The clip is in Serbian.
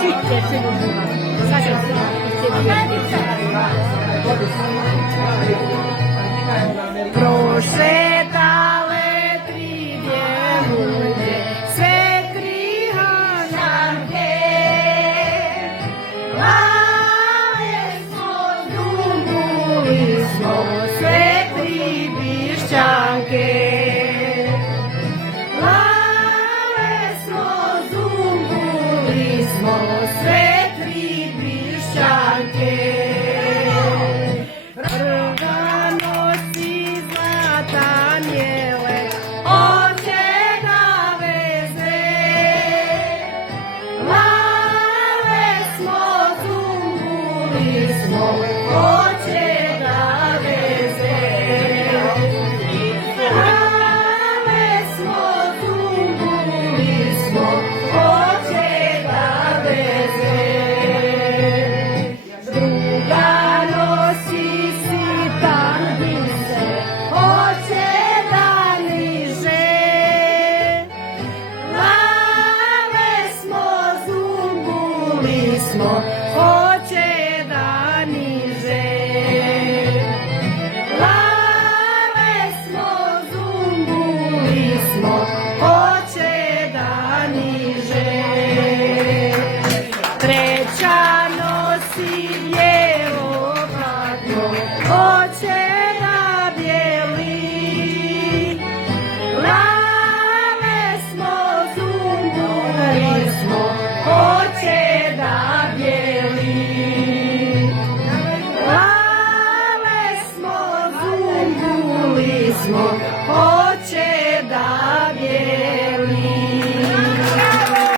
Svitte sigurno. Sad ćemo prošetale tri djevojke, sve tri hananke. Lale smo, ljubili smo, sve tri bišćanke. Sve tri bišćanke. Rgano si zlata njele, oče da veze. Lale smo, zumbuli smo, oče da veze. Lale smo, zumbuli smo, oče da veze. Druga nosi sitan bise, hoće da niže. Lale smo, zumbuli smo,